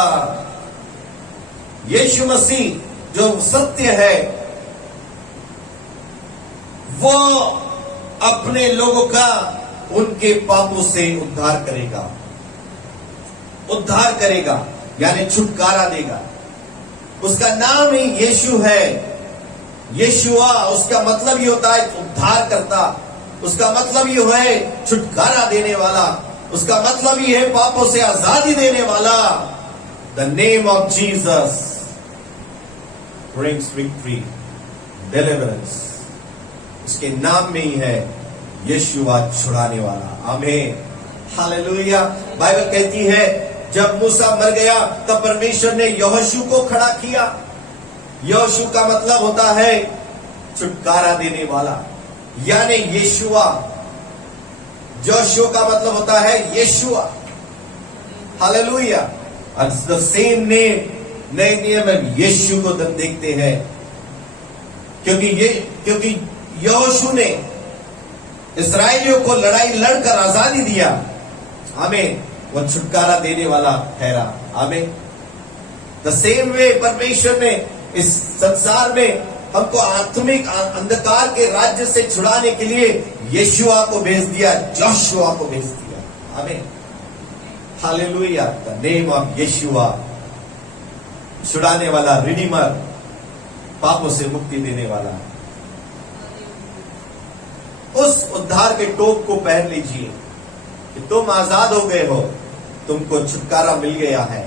यीशु मसीह जो सत्य है, वो अपने लोगों का उनके पापों से उद्धार करेगा। उद्धार करेगा यानी छुटकारा देगा। उसका नाम ही यीशु है। यीशुआ, उसका मतलब ये होता है उद्धार करता। उसका मतलब ये है छुटकारा देने वाला। उसका मतलब ये है पापों से आजादी देने वाला। The name of Jesus brings victory, deliverance. उसके नाम में ही है यीशुआ छुड़ाने वाला। आमीन, हालेलुया। बाइबल कहती है जब मूसा मर गया तब परमेश्वर ने यहोशू को खड़ा किया। यहोशू का मतलब होता है छुटकारा देने वाला, यानी यीशुआ। जोशुआ का मतलब होता है यीशुआ। हालेलुया। द सेम नेम, नए नियम में यीशु को हम देखते हैं, क्योंकि यहोशू ने इस्राएलियों को लड़ाई लड़कर आजादी दिया। आमीन, वो छुटकारा देने वाला ठहरा। आमीन। द सेम वे परमेश्वर ने इस संसार में हमको आत्मिक अंधकार के राज्य से छुड़ाने के लिए यीशुआ को भेज दिया, जोशुआ को भेज दिया। आमीन, हालेलुया। द नेम ऑफ यीशुआ, छुड़ाने वाला, रिडीमर, पापों से मुक्ति देने वाला। उस उद्धार के टोप को पहन लीजिए कि तुम आजाद हो गए हो, तुमको छुटकारा मिल गया है।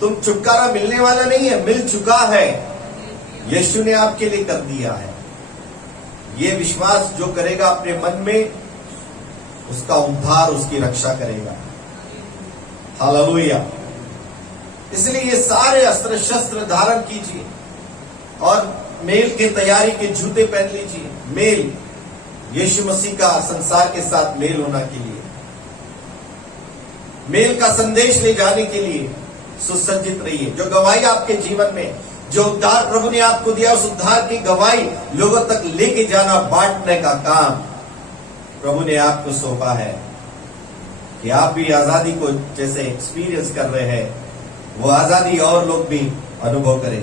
तुम छुटकारा मिलने वाला नहीं है, मिल चुका है। यीशु ने आपके लिए कर दिया है। ये विश्वास जो करेगा अपने मन में, उसका उद्धार, उसकी रक्षा करेगा। हालेलुया। इसलिए ये सारे अस्त्र शस्त्र धारण कीजिए और मेल के तैयारी के जूते पहन लीजिए। मेल, यीशु मसीह का संसार के साथ मेल होना के लिए, मेल का संदेश ले जाने के लिए सुसज्जित रहिए। जो गवाही आपके जीवन में, जो उद्धार प्रभु ने आपको दिया, उस उद्धार की गवाही लोगों तक लेके जाना, बांटने का काम प्रभु ने आपको सौंपा है कि आप भी आजादी को जैसे एक्सपीरियंस कर रहे हैं, वो आजादी और लोग भी अनुभव करें।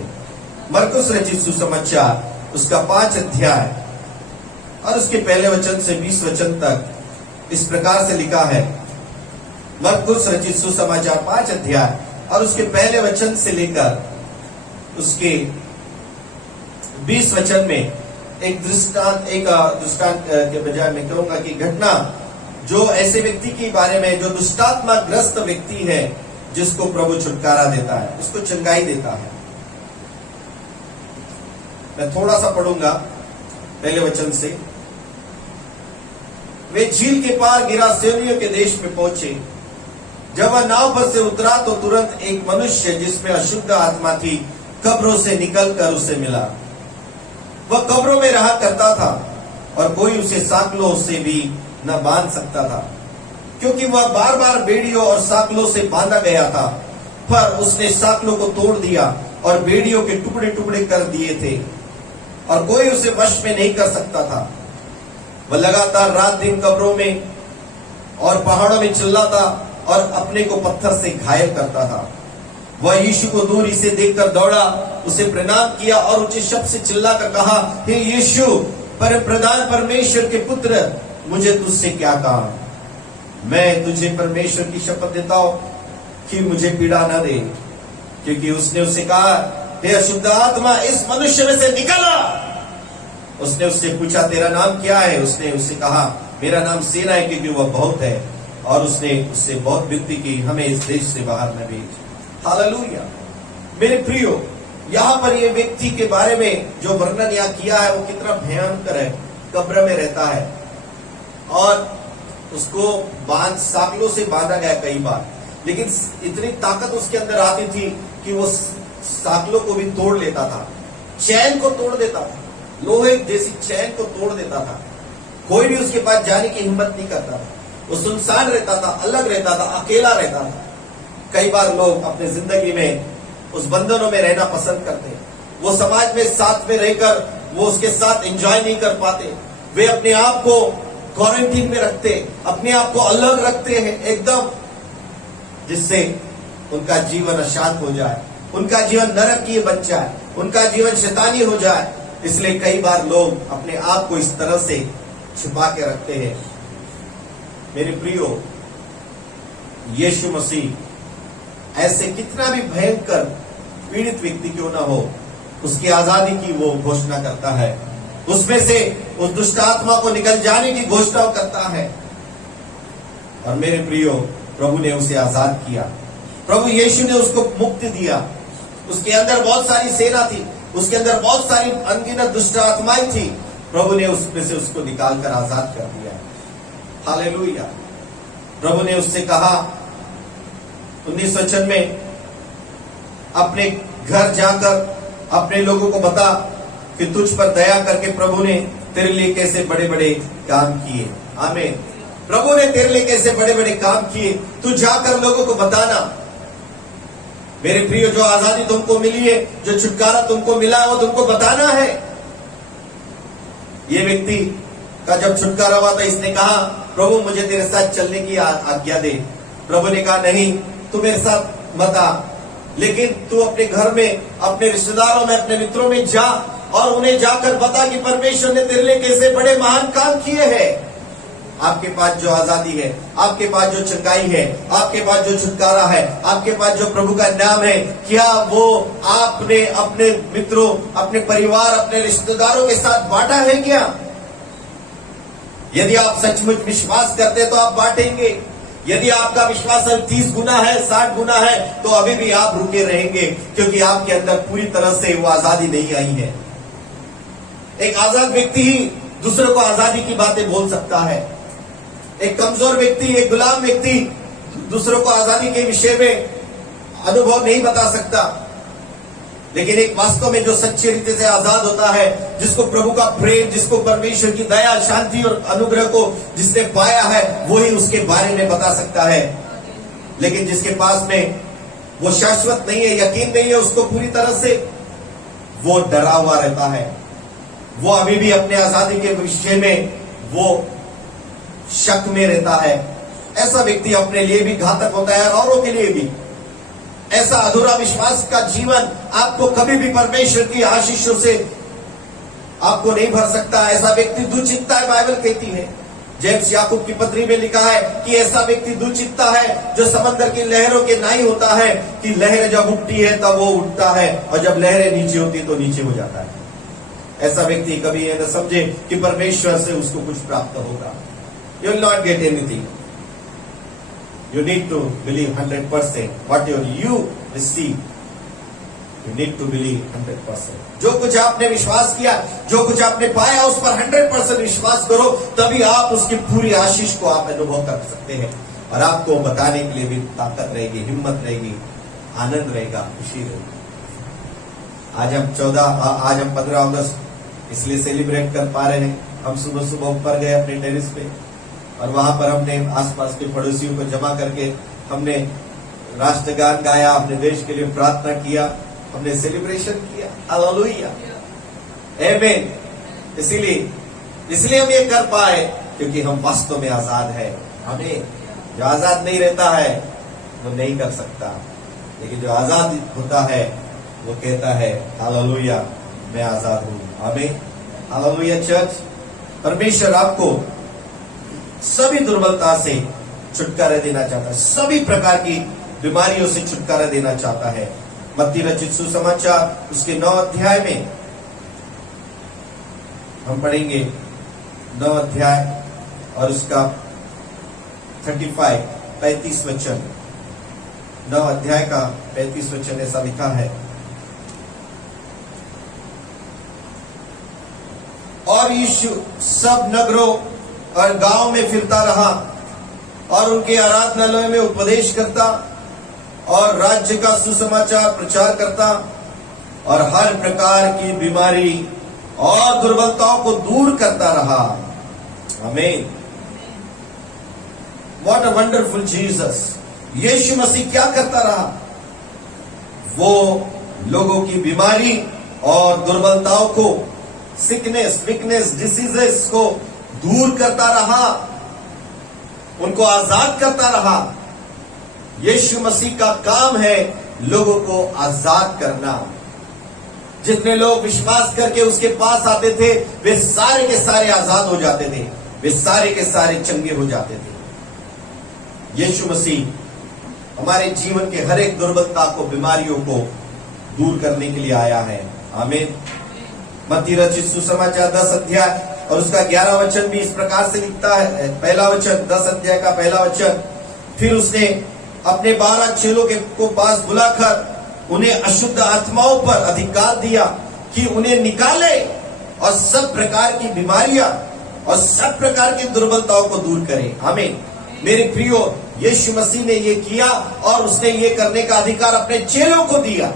मरकुस रचित सुसमाचार उसका 5 अध्याय और उसके पहले वचन से 20 वचन तक इस प्रकार से लिखा है। मरकुस रचित सुसमाचार 5 अध्याय और उसके पहले वचन से लेकर उसके 20 वचन में एक दृष्टांत के बजाय मैं कहूंगा कि घटना, जो ऐसे व्यक्ति के बारे में जो दुष्टात्मा ग्रस्त व्यक्ति है, जिसको प्रभु छुटकारा देता है, उसको चंगाई देता है। मैं थोड़ा सा पढ़ूंगा पहले वचन से। वे झील के पार गिरासेनियों के देश में पहुंचे। जब वह नाव पर से उतरा तो तुरंत एक मनुष्य जिसमें अशुद्ध आत्मा थी कब्रों से निकलकर उसे मिला। वह कब्रों में रहा करता था और कोई उसे साकलों से भी न बांध सकता था, क्योंकि वह बार बार बेड़ियों और साकलों से बांधा गया था। पर उसने साकलों को तोड़ दिया और बेड़ियों के टुकड़े टुकड़े कर दिए थे और कोई उसे वश में नहीं कर सकता था। वह लगातार रात दिन कब्रों में और पहाड़ों में चिल्लाता और अपने को पत्थर से घायल करता था। वह यीशु को दूर से देखकर दौड़ा, उसे प्रणाम किया और ऊंचे शब्द से चिल्लाकर कहा, हे यीशु, परम प्रधान परमेश्वर के पुत्र, मुझे तुझसे क्या काम? मैं तुझे परमेश्वर की शपथ देता हूं कि मुझे पीड़ा न दे। क्योंकि उसने उससे कहा, हे अशुद्ध आत्मा, इस मनुष्य में से निकला। उसने उससे पूछा, तेरा नाम क्या है? उसने उससे कहा, मेरा नाम सेना है, क्योंकि वह बहुत है। और उसने उससे बहुत विनती की, हमें इस देश से बाहर न भेज। हालेलुया। मेरे प्रियो, यहाँ पर ये व्यक्ति के बारे में जो वर्णन यहाँ किया है वो कितना भयंकर है। कब्र में रहता है और उसको साकलों से बांधा गया कई बार, लेकिन इतनी ताकत उसके अंदर आती थी कि वो साकलों को भी तोड़ लेता था, चैन को तोड़ देता था, लोहे जैसी चैन को तोड़ देता था। कोई भी उसके पास जाने की हिम्मत नहीं करता था। वो सुनसान रहता था, अलग रहता था, अकेला रहता था। कई बार लोग अपने जिंदगी में उस बंधनों में रहना पसंद करते हैं। वो समाज में साथ में रहकर वो उसके साथ एंजॉय नहीं कर पाते। वे अपने आप को क्वारंटीन में रखते, अपने आप को अलग रखते हैं एकदम, जिससे उनका जीवन अशांत हो जाए, उनका जीवन नरकीय बन जाए, उनका जीवन शैतानी हो जाए। इसलिए कई बार लोग अपने आप को इस तरह से छुपा के रखते हैं। मेरे प्रियो, यीशु मसीह ऐसे कितना भी भयंकर पीड़ित व्यक्ति क्यों ना हो, उसकी आजादी की वो घोषणा करता है। उसमें से उस दुष्ट आत्मा को निकल जाने की घोषणा करता है। और मेरे प्रियो, प्रभु ने उसे आजाद किया। प्रभु यीशु ने उसको मुक्ति दिया। उसके अंदर बहुत सारी सेना थी, उसके अंदर बहुत सारी अनगिनत दुष्ट आत्माएं थी। प्रभु ने उसमें से उसको निकालकर आजाद कर दिया। हालेलुया। प्रभु ने उससे कहा 1996 में अपने घर जाकर अपने लोगों को बता कि तुझ पर दया करके प्रभु ने तेरे लिए कैसे बड़े बड़े काम किए। आमीन। प्रभु ने तेरे लिए कैसे बड़े बड़े काम किए, तू जाकर लोगों को बताना। मेरे प्रियो, जो आजादी तुमको मिली है, जो छुटकारा तुमको मिला है, वो तुमको बताना है। ये व्यक्ति का जब छुटकारा हुआ था, इसने कहा प्रभु मुझे तेरे साथ चलने की आज्ञा दे। प्रभु ने कहा नहीं, तू मेरे साथ मत आ, लेकिन तू अपने घर में, अपने रिश्तेदारों में, अपने मित्रों में जा और उन्हें जाकर बता कि परमेश्वर ने तेरे लिए कैसे बड़े महान काम किए हैं। आपके पास जो आजादी है, आपके पास जो चंगाई है, आपके पास जो छुटकारा है, आपके पास जो प्रभु का नाम है, क्या वो आपने अपने मित्रों, अपने परिवार, अपने रिश्तेदारों के साथ बांटा है क्या? यदि आप सचमुच विश्वास करते तो आप बांटेंगे। यदि आपका विश्वास 30 गुना है, 60 गुना है, तो अभी भी आप रुके रहेंगे, क्योंकि आपके अंदर पूरी तरह से वो आजादी नहीं आई है। एक आजाद व्यक्ति ही दूसरों को आजादी की बातें बोल सकता है। एक कमजोर व्यक्ति, एक गुलाम व्यक्ति दूसरों को आजादी के विषय में अनुभव नहीं बता सकता। लेकिन एक वास्तव में जो सच्ची रीति से आजाद होता है, जिसको प्रभु का प्रेम, जिसको परमेश्वर की दया, शांति और अनुग्रह को जिसने पाया है, वही उसके बारे में बता सकता है। लेकिन जिसके पास में वो शाश्वत नहीं है, यकीन नहीं है उसको पूरी तरह से, वो डरा हुआ रहता है। वो अभी भी अपने आजादी के विषय में वो शक में रहता है। ऐसा व्यक्ति अपने लिए भी घातक होता है और औरों के लिए भी। ऐसा अधूरा विश्वास का जीवन आपको कभी भी परमेश्वर की आशीषों से आपको नहीं भर सकता। ऐसा व्यक्ति दुचित्ता है, बाइबल कहती है। जेम्स याकूब की पत्री में लिखा है कि ऐसा व्यक्ति दुचित्ता है जो समंदर की लहरों के नाई होता है, कि लहरें जब उठती है तब वो उठता है, और जब लहरें नीचे होती तो नीचे हो जाता है। ऐसा व्यक्ति कभी ये न समझे कि परमेश्वर से उसको कुछ प्राप्त होगा। You will not get anything. You need to believe 100%. Whatever you receive, you need to believe 100%. जो कुछ आपने विश्वास किया, जो कुछ आपने पाया, उस पर 100% विश्वास करो, तभी आप उसकी पूरी आशीष को आप अनुभव कर सकते हैं। और आपको बताने के लिए भी ताकत रहेगी, हिम्मत रहेगी, आनंद रहेगा, खुशी रहेगी। आज हम 15 अगस्त इसलिए सेलिब्रेट कर पा रहे हैं। हम सुबह सुबह ऊपर गए अपने टेरिस पे, और वहां पर हमने आसपास के पड़ोसियों को जमा करके हमने राष्ट्रगान गाया, अपने देश के लिए प्रार्थना किया, हमने सेलिब्रेशन किया। हालेलुया, आमीन। इसलिए हम ये कर पाए क्योंकि हम वास्तव में आजाद है। हमें जो आजाद नहीं रहता है वो नहीं कर सकता, लेकिन जो आजाद होता है वो कहता है हालेलुया, मैं आजाद हूं। आमीन, हालेलुया। चर्च, परमेश्वर आपको सभी दुर्बलता से छुटकारा देना चाहता है, सभी प्रकार की बीमारियों से छुटकारा देना चाहता है। मत्ती रचित सुसमाचार उसके 9 अध्याय में हम पढ़ेंगे, 9 अध्याय और उसका 35 वचन। 9 अध्याय का 35 वचन ऐसा लिखा है, और यीशु सब नगरों और गांव में फिरता रहा और उनके आराधनालयों में उपदेश करता और राज्य का सुसमाचार प्रचार करता और हर प्रकार की बीमारी और दुर्बलताओं को दूर करता रहा। आमीन। What a wonderful Jesus। यीशु मसीह क्या करता रहा? वो लोगों की बीमारी और दुर्बलताओं को, सिकनेस, वीकनेस, डिसीजेस को दूर करता रहा, उनको आजाद करता रहा। यीशु मसीह का काम है लोगों को आजाद करना। जितने लोग विश्वास करके उसके पास आते थे वे सारे के सारे आजाद हो जाते थे, वे सारे के सारे चंगे हो जाते थे। यीशु मसीह हमारे जीवन के हर एक दुर्बलता को, बीमारियों को दूर करने के लिए आया है। आमीन। मत्ती रचित सुसमाचार 10 अध्याय और उसका 11 वचन भी इस प्रकार से लिखता है। पहला वचन, 10 अध्याय का पहला वचन, फिर उसने अपने 12 चेलों के को पास बुलाकर उन्हें अशुद्ध आत्माओं पर अधिकार दिया कि उन्हें निकाले और सब प्रकार की बीमारियां और सब प्रकार की दुर्बलताओं को दूर करे। आमीन। मेरे प्रियो, यीशु मसीह ने ये किया और उसने ये करने का अधिकार अपने चेलों को दिया।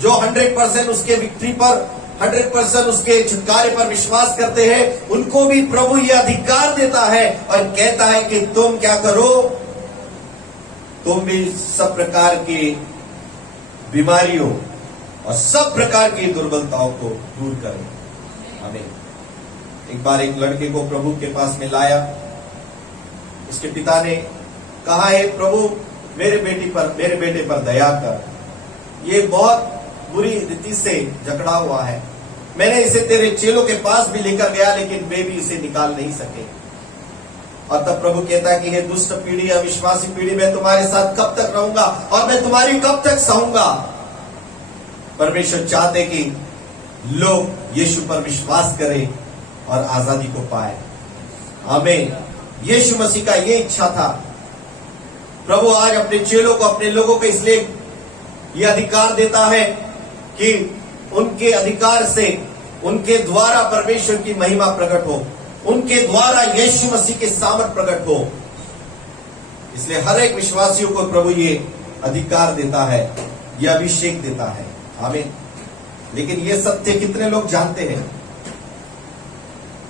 जो 100% उसके विक्ट्री पर, 100% उसके छुटकारे पर विश्वास करते हैं, उनको भी प्रभु ये अधिकार देता है और कहता है कि तुम क्या करो, तुम भी सब प्रकार की बीमारियों और सब प्रकार की दुर्बलताओं को दूर करो। आमीन। एक बार एक लड़के को प्रभु के पास में लाया। उसके पिता ने कहा, है प्रभु मेरे बेटे पर दया कर, ये बहुत बुरी रीति से जकड़ा हुआ है। मैंने इसे तेरे चेलों के पास भी लेकर गया लेकिन वे भी इसे निकाल नहीं सके। और तब प्रभु कहता है कि हे दुष्ट पीढ़ी, अविश्वासी पीढ़ी, मैं तुम्हारे साथ कब तक रहूंगा और मैं तुम्हारी कब तक सहूंगा। परमेश्वर चाहते कि लोग यीशु पर विश्वास करें और आजादी को पाए। आमीन। यीशु मसीह का ये इच्छा था। प्रभु आज अपने चेलों को, अपने लोगों को इसलिए ये अधिकार देता है कि उनके अधिकार से, उनके द्वारा परमेश्वर की महिमा प्रकट हो, उनके द्वारा यीशु मसीह के सामर्थ प्रकट हो। इसलिए हर एक विश्वासियों को प्रभु ये अधिकार देता है, ये अभिषेक देता है। आमीन। लेकिन ये सत्य कितने लोग जानते हैं?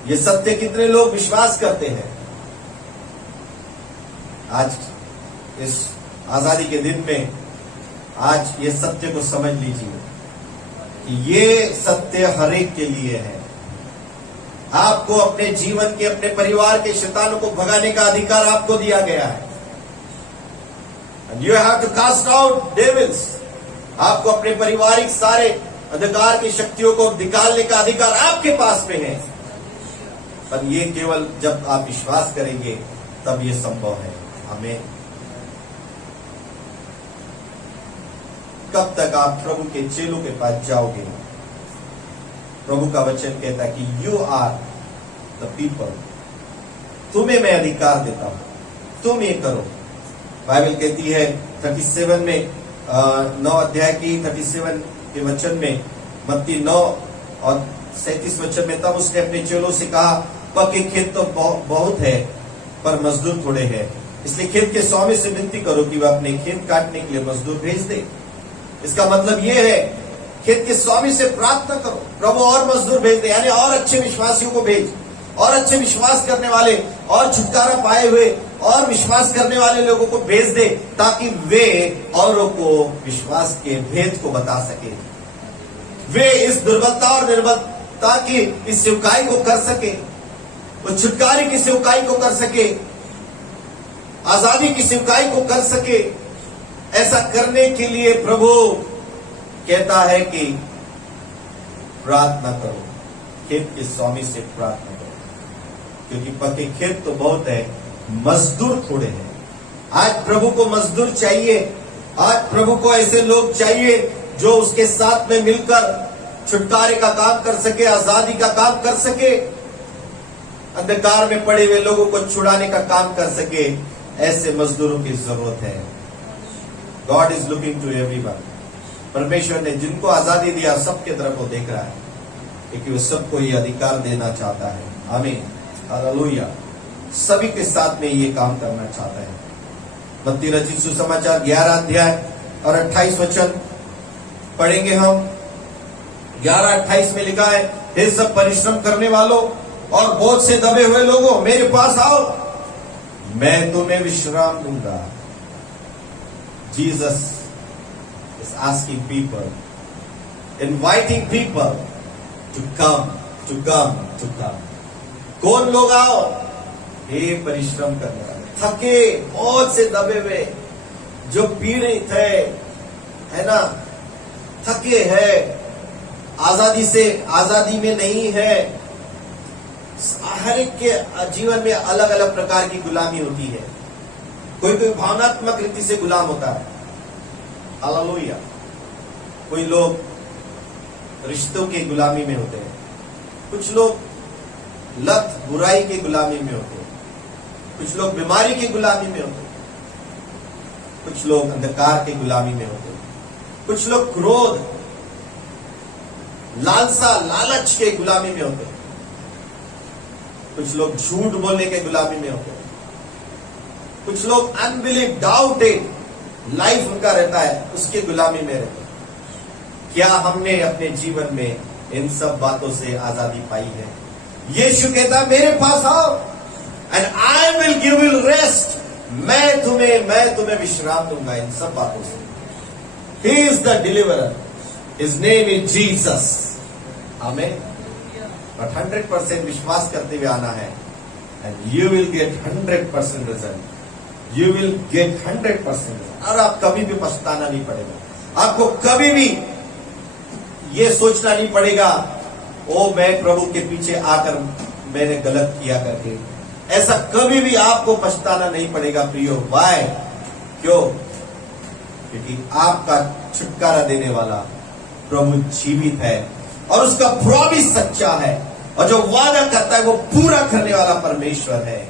ये सत्य कितने लोग विश्वास करते हैं? आज इस आजादी के दिन में आज ये सत्य को समझ लीजिए कि ये सत्य हर एक के लिए है। आपको अपने जीवन के, अपने परिवार के शैतानों को भगाने का अधिकार आपको दिया गया है। You have to cast out devils. आपको अपने पारिवारिक सारे अंधकार की शक्तियों को निकालने का अधिकार आपके पास में है। पर ये केवल जब आप विश्वास करेंगे तब ये संभव है। हमें कब तक आप प्रभु के चेलों के पास जाओगे? प्रभु का वचन कहता है कि यू आर द पीपल, तुम्हें मैं अधिकार देता हूं, तुम ये करो। बाइबल कहती है 37 में 9 अध्याय की 37 के वचन में, मत्ती 9 और 37 वचन में, तब उसने अपने चेलों से कहा, पक्के खेत तो बहुत है पर मजदूर थोड़े हैं, इसलिए खेत के स्वामी से विनती करो कि वह अपने खेत काटने के लिए मजदूर भेज दे। इसका मतलब यह है, खेत के स्वामी से प्रार्थना करो, प्रभु और मजदूर भेज दे, यानी और अच्छे विश्वासियों को भेज, और अच्छे विश्वास करने वाले और छुटकारा पाए हुए और विश्वास करने वाले लोगों को भेज दे, ताकि वे औरों को विश्वास के भेद को बता सके, वे इस दुर्बलता और निर्बलता की इस सेवकाई को कर सके, उस छुटकारे की सेवकाई को कर सके, आजादी की सेवकाई को कर सके। ऐसा करने के लिए प्रभु कहता है कि प्रार्थना करो, खेत के स्वामी से प्रार्थना करो, क्योंकि पक्के खेत तो बहुत है, मजदूर थोड़े हैं। आज प्रभु को मजदूर चाहिए, आज प्रभु को ऐसे लोग चाहिए जो उसके साथ में मिलकर छुटकारे का काम कर सके, आजादी का काम कर सके, अंधकार में पड़े हुए लोगों को छुड़ाने का काम कर सके। ऐसे मजदूरों की जरूरत है। God is looking to everyone. परमेश्वर ने जिनको आजादी दिया सबके तरफ वो देख रहा है, क्योंकि वो सबको ये अधिकार देना चाहता है। आमीन, हालेलुया। सभी के साथ में ये काम करना चाहता है। मत्ती रचित सुसमाचार 11 अध्याय और 28 वचन पढ़ेंगे हम। 11:28 में लिखा है, हे सब परिश्रम करने वालों और बोझ से दबे हुए लोगों, मेरे पास आओ, मैं तुम्हें विश्राम दूंगा। Jesus is asking people, inviting people to come, to come, to come. कौन लोग आओ? हे परिश्रम करने वाले, थके, बोझ से दबे हुए, जो पीड़ित है ना, थके है, आजादी में नहीं है। हर एक के जीवन में अलग अलग प्रकार की गुलामी होती है। कोई भावनात्मक रीति से गुलाम होता है, हालेलुया। कोई लोग रिश्तों के गुलामी में होते हैं, कुछ लोग लत बुराई के गुलामी में होते हैं, कुछ लोग बीमारी की गुलामी में होते हैं, कुछ लोग अंधकार के गुलामी में होते हैं, कुछ लोग क्रोध, लालसा, लालच के गुलामी में होते हैं, कुछ लोग झूठ बोलने के गुलामी में होते हैं, कुछ लोग अनबिलीव, डाउटेड लाइफ उनका रहता है, उसके गुलामी में रहते हैं। क्या हमने अपने जीवन में इन सब बातों से आजादी पाई है? यीशु कहता, मेरे पास आओ and I will give you rest. मैं तुम्हें विश्राम दूंगा इन सब बातों से। He is the deliverer. His name is Jesus. Amen. But 100% विश्वास करते हुए आना है, and you will get 100% result. You will get 100% result. और आप कभी भी पछताना नहीं पड़ेगा। आपको कभी भी ये सोचना नहीं पड़ेगा, ओ मैं प्रभु के पीछे आकर मैंने गलत किया करके। ऐसा कभी भी आपको पछताना नहीं पड़ेगा प्रियो। वाय? क्यों? क्योंकि आपका छुटकारा देने वाला प्रभु जीवित है और उसका प्रॉमिस सच्चा है, और जो वादा करता है वो पूरा करने वाला परमेश्वर है।